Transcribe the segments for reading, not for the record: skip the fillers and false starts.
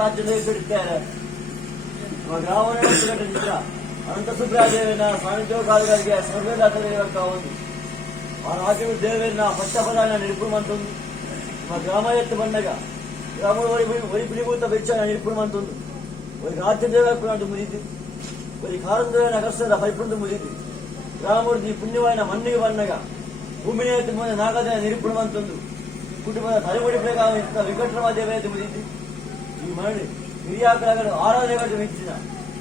ರಾಜ್ಯದಲ್ಲಿ ಬಿಡುತ್ತಾರೆ. ಗ್ರಾಮೀಣ. アンタスプラジェなサミジョカルガリアスマベラテレビアカオン。 ಅನಂತ ಸುಬ್ರಾಜೇವಿನ ಸಾನ್ನಿಧ್ಯ ಕಾಲಗಳಿಗೆ ಸರ್ವೇದಾತರಿಗೆ ಒಂದು ఆ రాజుడు దేవేరిన పచ్చపదాన్ని నిలుపుమంటుంది మా గ్రామ ఎత్తు పండగ గ్రామంలో వరి పిడిపూత పెంచాలని నిలుపుమంటుంది వరి రాత్రి దేవేపుడు మురిది వరి కారం దేవ నగర్సర పైపుందు మురిది రాముడి పుణ్యమైన మన్నిగి పండగ భూమిని ఎత్తి మీద నాగదే నిలుపుమంతుంది కుటుంబ తలముడి ప్రకారం ఇంత వెంకట్రమాదేవేది మురిది ఈ మనుడి మిరియాకరగడు ఆరాధన ఇచ్చిన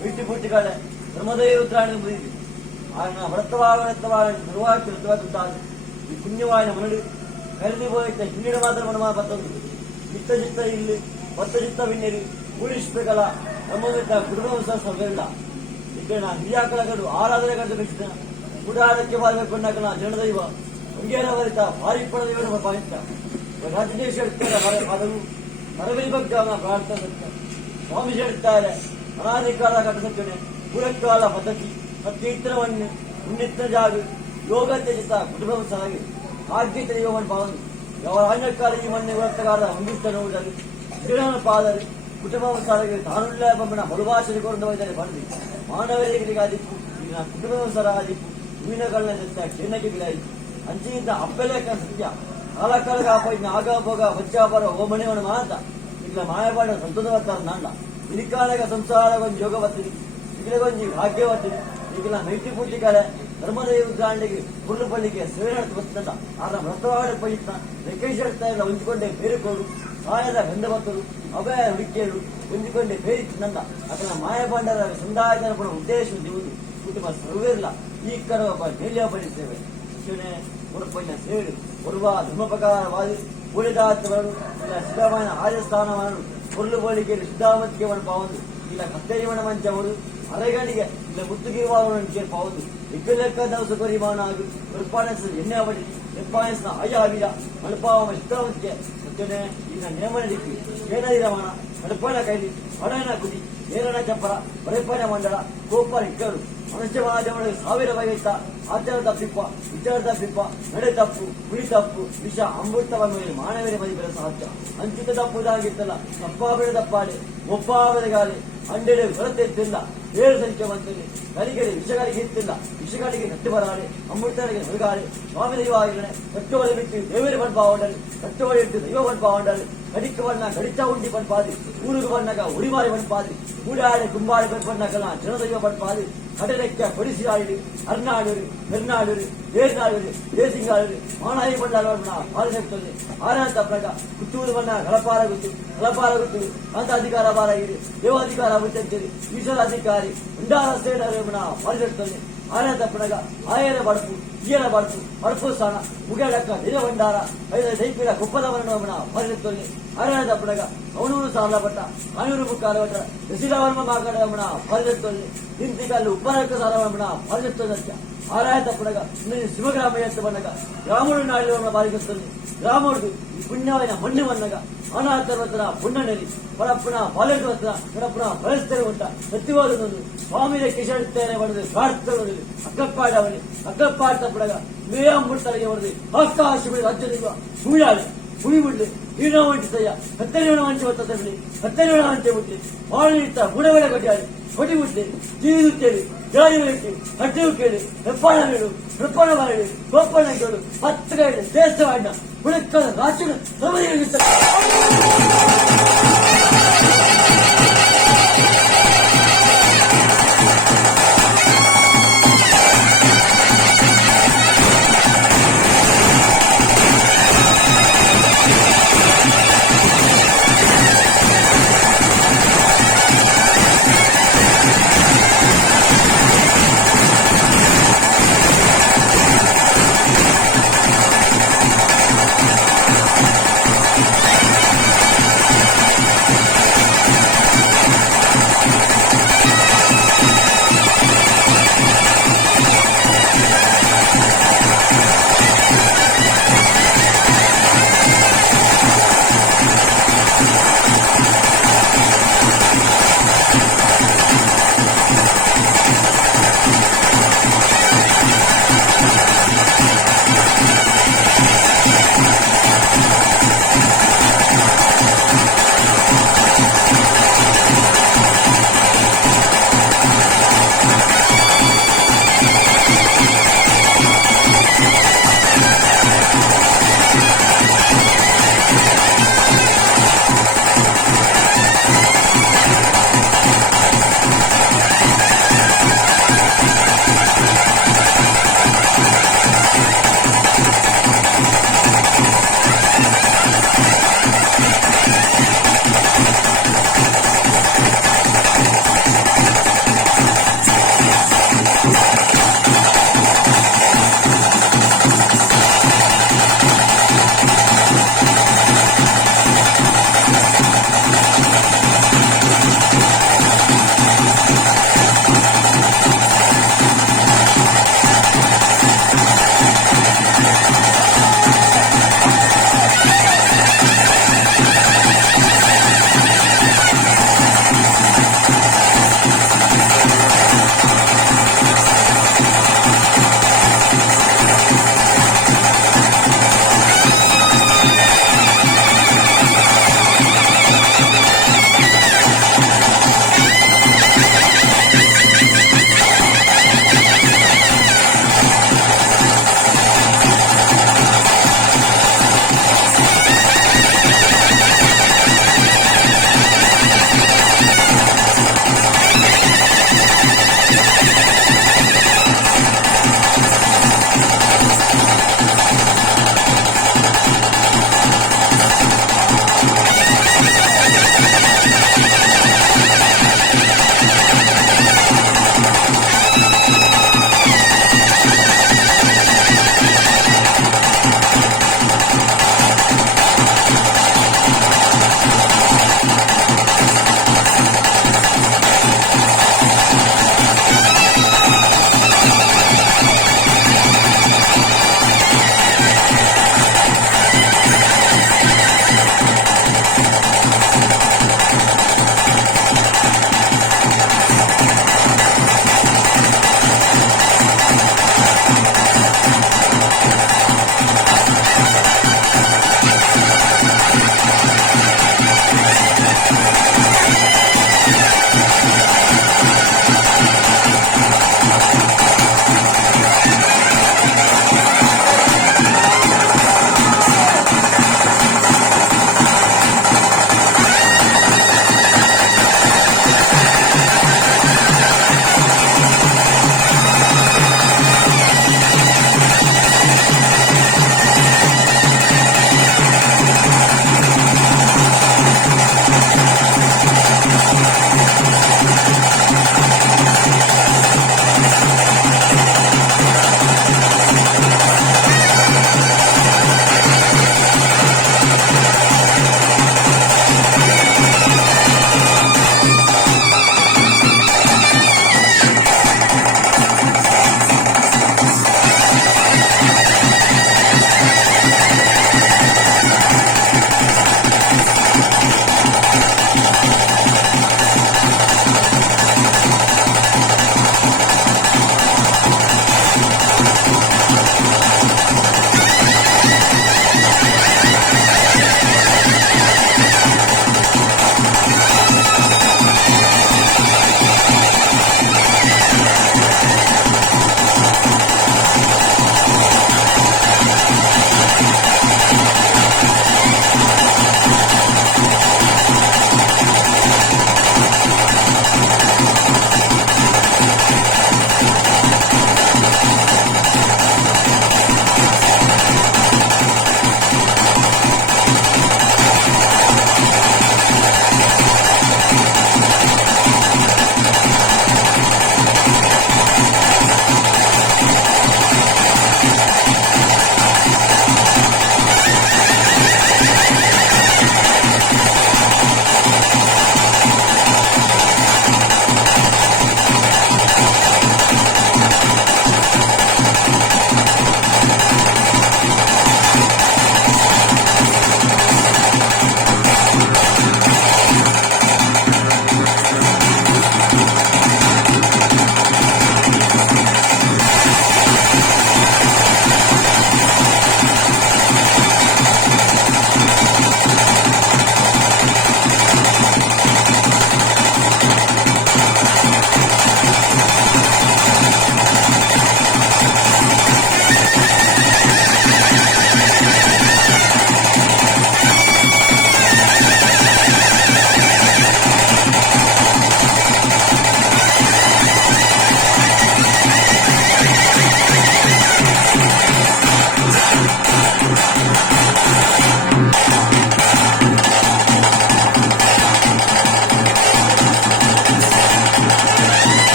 వీటి పుట్టికాడ బ్రహ్మదేవి రుద్రానికి మురిది ఆయన వ్రతవాగ నిర్వాహించుతాడు ఈ పుణ్యమైన మనుడు కరిదిపోయితే హిండిని మాత్రం మన పద్ధతి చిత్త చిత్త ఇల్లు కొత్త చిత్త విన్నెరి కూడిష్పగల బ్రహ్మవిద్ద కుటుంబ సభ్యుల ఇక్కడ నా మిరియాకరగడు ఆరాధన గంట పెట్టిన గుడారక్య వారి కొన్నాక నా జనదైవ అంగేర వరిత భారీ పడదేవన భావిత ರಾಜೇಶ್ವರ ಪದವು ಮರವರಿ ಬಗ್ಗೆ ಪ್ರಾರ್ಥನೆ ಸ್ವಾಮಿ ಹೇಳ್ತಾರೆ ಅನಾಧಿಕಾರ ಕಟ್ಟಿಸುತ್ತೇನೆ ಪುರಕಾಲ ಪದ್ಧತಿ ತೀರ್ಥವನ್ನು ಉನ್ನಿತ್ತ ಜಾಗ ಯೋಗ ತ್ಯಜಿತ ಕುಟುಂಬ ಸಾಗಿ ಆದ್ಯತೆ ದೈವವನ್ನು ಪಾವನೆ ಯಾವ ರಾಜ್ಯಕಾಲ ಈ ಮಣ್ಣೆ ವ್ರತಗಾರ ಹೊಂದಿಸ್ತ ನೋಡಿದರೆ ಗಿಡನ ಪಾದರೆ ಕುಟುಂಬ ಸಾರಿಗೆ ತಾನುಳ್ಳ ಬೊಮ್ಮನ ಹೊಲಭಾಷೆ ಕೊಂಡೊಯ್ದರೆ ಬಂದು ಮಾನವರಿಗೆ ಆದಿತ್ತು ಈಗ ಕುಟುಂಬ ಸರ ಆದಿತ್ತು ಮೀನುಗಳನ್ನ ಜೊತೆ ಕ್ಷೇಣಕ್ಕೆ ಗಿಡಾಯಿತು ಅಂಚಿನಿಂದ ಅಪ್ಪಲೇಕ ಸತ್ಯ ಕಾಲಕಾಲಕ್ಕೆ ಆಪೋಯಿನ ಆಗಬೋಗ ಬಚ್ಚಾಪರ ಓಮಣಿವನ ಮಾತ ಇಲ್ಲ ಮಾಯಪಾಡ ಸಂತೋಷವತ್ತಾರ ನಾಂಡ ಇಲಿಕಾಲಗ ಸಂಸಾರಗೊಂದು ಯೋಗವತ್ತಿನಿ ಇಗಿಲಗೊಂಜಿ ಭಾಗ್ಯವತ್ತಿನಿ ಈಗಿನ ನೈತಿ ಪೂಟಿಕಾಲೆ ಧರ್ಮದೇವ ದಾಂಡಿಗೆ ಹುಲ್ಲು ಪಳ್ಳಿಗೆ ಸೇವೆ ಬರ್ತದ ಆದ ವ್ರತವಾಡ ಪಯಿತ ಲೆಕ್ಕೇಶ್ವರ್ತಾ ಇಲ್ಲ ಹೊಂದಿಕೊಂಡೆ ಬೇರೆಕೋಡು ಸಾಯದ ಗಂಧಭಕ್ತರು ಅಭಯ ಹುಡುಕಿಯರು ಹೊಂದಿಕೊಂಡೆ ಬೇರಿತ್ತು ನಂದ ಅತನ ಮಾಯಪಾಂಡರ ಸಂದಾಯತನ ಪಡ ಉದ್ದೇಶ ಜೀವುದು ಕುಟುಂಬ ಸರ್ವೇರ್ಲ ಈ ಕರವ ನೆಲೆಯ ಪಡಿಸ್ತೇವೆ ಶಿವನೇ ಉಡುಪಿನ ಸೇಡು ಒರುವ ಧರ್ಮಪ್ರಕಾರವಾದಿ ಉಳಿದಾತವರು ಇಲ್ಲ ಸಿದ್ಧమైన ಆರ್ಯಸ್ಥಾನವನ್ನು ಹುಲ್ಲು ಬೋಳಿಕೆಯಲ್ಲಿ ಸಿದ್ಧಾಮತಿಗೆ ಪಾವುದು ಇಲ್ಲ ಕತ್ತರಿಮಣ ಮಂಚವರು ಅರೆಗಣಿಗೆ ಇಲ್ಲ ಮುತ್ತುಗಿರುವವನಿಗೆ ಪಾವುದು ಇಕ್ಕಲೆಕ್ಕ ದವಸ ಪರಿಮಾಣ ಆಗಿ ಉತ್ಪಾದಿಸಿದ ಎಣ್ಣೆ ಅವಧಿ ಉತ್ಪಾದಿಸಿದ ಆಯಾವಿದ ಮಲ್ಪಾವ ಸಿದ್ಧಾಮತಿಗೆ ಸತ್ಯನೇ ಈಗ ನೇಮನ ದಿಕ್ಕಿ ಏನಿರವಣ ಮಲ್ಪನ ಕೈಲಿ ಹೊಡನ ಕುದಿ ನೇರನ ಚಪ್ಪರ ಬರೆಪನ ಮಂಡಲ ಕೋಪರ ಇಕ್ಕರು ಮನುಷ್ಯ ಮಹಾದೇವನಿಗೆ 1000 ಬಗೆಯಿತ ಆಚಾರ ತಪ್ಪಿಪ್ಪ ವಿಚಾರ ತಪ್ಪಿಪ್ಪ ನಡೆ ತಪ್ಪು ಕುಡಿ ತಪ್ಪು ವಿಷ ಅಮೃತವನ್ನು ಮಾನವರೇ ಮದಿ ಬೆಳೆಸ ಹಚ್ಚ ಅಂಚಿತ ತಪ್ಪುದಾಗಿತ್ತಲ್ಲ ತಪ್ಪಾಬೇಡ ತಪ್ಪಾಡಿ ಒಪ್ಪಾಬದ ಗಾಲಿ ಹಂಡೆಡೆ ಹೊರತೆತ್ತಿಲ್ಲ 7 ಸಂಖ್ಯೆ ಬಂತಲ್ಲಿ ಕಲಿಗೆಡೆ ವಿಷಗಾಲಿಗೆ ಇತ್ತಿಲ್ಲ ವಿಷಗಾಲಿಗೆ ಕಟ್ಟಿ ಬರಾಳೆ ಅಮೃತರಿಗೆ ಹೊರಗಾಳೆ ಸ್ವಾಮಿ ದೈವವಾಗಿರನೆ ಕಟ್ಟುವಳಿ ಬಿಟ್ಟು ದೇವರ ಬಣ್ಪಾವಂಡಲಿ ಕಟ್ಟುವಳಿ ಇಟ್ಟು ದೈವ ಬಣ್ಪಾವಂಡಲಿ ಕಡಿಕ ಬಣ್ಣ ಕಡಿತ ಉಂಡಿ ಬಣ್ಪಾದಿ ಊರುಗು ಬಣ್ಣಗ ಉಡಿಮಾರಿ ಬಣ್ಪಾದಿ ಕೂಡಾಳೆ ಕುಂಬಾಳೆ ಬಣ್ಣಕಲ ಜನದೈವ ಬಣ್ಪಾದಿ ಕಡಲೆಕ್ಕ ಕೊಡಿಸಿ ಆಡಿ ಅರ್ನಾಡೂರು ಬೆರ್ನಾಡೂರು ಬೇರ್ನಾಡೂರು ದೇಸಿಂಗಾಡೂರು ಮಾನಾಯಿ ಬಂಡಾಳ ಪಾಲಿಸುತ್ತದೆ ಆನಂದ ಪ್ರಗ ಕುತ್ತೂರು ಬಣ್ಣ ಕಳಪಾರಗುತ್ತು ಅಂತ ಅಧಿಕಾರ ಬಾರಾಗಿರಿ ದೇವಾಧಿಕಾರ ಮುಚ್ಚಂತೀರಿ ಈಶ್ವರ ಅಧಿಕಾರಿ ಉಂಡಾರ ಸೇಡನ ಪಾಲಿಸುತ್ತದೆ ಆನಂದ ಪ್ರಗ ಆಯನ ಬಡಪು ಈಯನ ಬಡಪು ಬಡಪು ಸ್ಥಾನ ಮುಗಿಯಡಕ್ಕ ನಿಜ ಭಂಡಾರ ದೈಪಿಡ ಕುಪ್ಪದ ವರ್ಣವನ ಪಾಲಿಸುತ್ತದೆ ಆನಂದ ಪ್ರಗ ಅವನೂರು ಸಾಲ ಬಟ್ಟ ಕಾನೂರು ಮುಕ್ಕಾಲ ಬಟ್ಟ ರಸಿಲಾವರ್ಮ ಮಾಕಡವನ ಪಾಲಿಸುತ್ತದೆ ನಿಂತಿಗಲ್ಲು ಉಪ್ಪರಕ್ಕ ಸಾಲವನ ಪಾಲಿಸುತ್ತದೆ ಆರಾಯತ ಪುಡಗ ಶಿವಗ್ರಾಮ ಎತ್ತ ಬನ್ನಗ ರಾಮುಡು ನಾಡಿನ ಪಾಲಿಸುತ್ತದೆ ರಾಮುಡು ಪುಣ್ಯವಿನ ಮಣ್ಣು ಬನ್ನಗ ಅನಾಥರ್ವತನ ಪುಣ್ಯನೆಲಿ ಪರಪ್ಪನ ಪಾಲಿಸುವತನ ಪರಪ್ಪನ ಬಳಸ್ತೇನೆ ಉಂಟ ಸತ್ಯವಾದೊಂದು ಸ್ವಾಮಿಯ ಕಿಶಿಸ್ತೇನೆ ಬಡದು ಪ್ರಾರ್ಥನೆ ಅಕ್ಕಪ್ಪಾಡವನಿ ಅಕ್ಕಪ್ಪಾಟ ಪುಡಗ ಮೇಯಂ ಮುಟ್ಟಲಿಗೆ ಹೊಡೆದು ಆಕಾಶ ಬಿಡಿ ರಾಜ್ಯದಿರುವ ಸುಳ್ಳಾಳೆ ಹುಳಿಬಿಡ್ಲಿ ಈನ ಮಂಚಿಸಯ್ಯ ಹತ್ತನೇವನ ಮಂಚಿ ಬರ್ತದೆ ಹತ್ತನೇವನ ಮಂಚೆ ಬಿಟ್ಲಿ ಮಾಡಿಟ್ಟ ಬುಡವೆಳೆ ಕೊಟ್ಟಾಡಿ ಕೊಡಿ ಬಿಟ್ಲಿ ಜೀವಿಸುತ್ತೇಳಿ ಜಾರಿ ಬಿಟ್ಟು ಹಟ್ಟಿಯು ಕೇಳಿ ಹೆಪ್ಪಾಣ ನೀಡು ಹೆಪ್ಪಣ ಮಾಡಿ ಗೋಪಣ ಕೇಳು 10 ಗಂಟೆ ದೇಶವಾಡ ಹುಡುಕದ ರಾಜ್ಯದ ಸಮಯವಿರುತ್ತದೆ.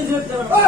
చేసి పెట్టాను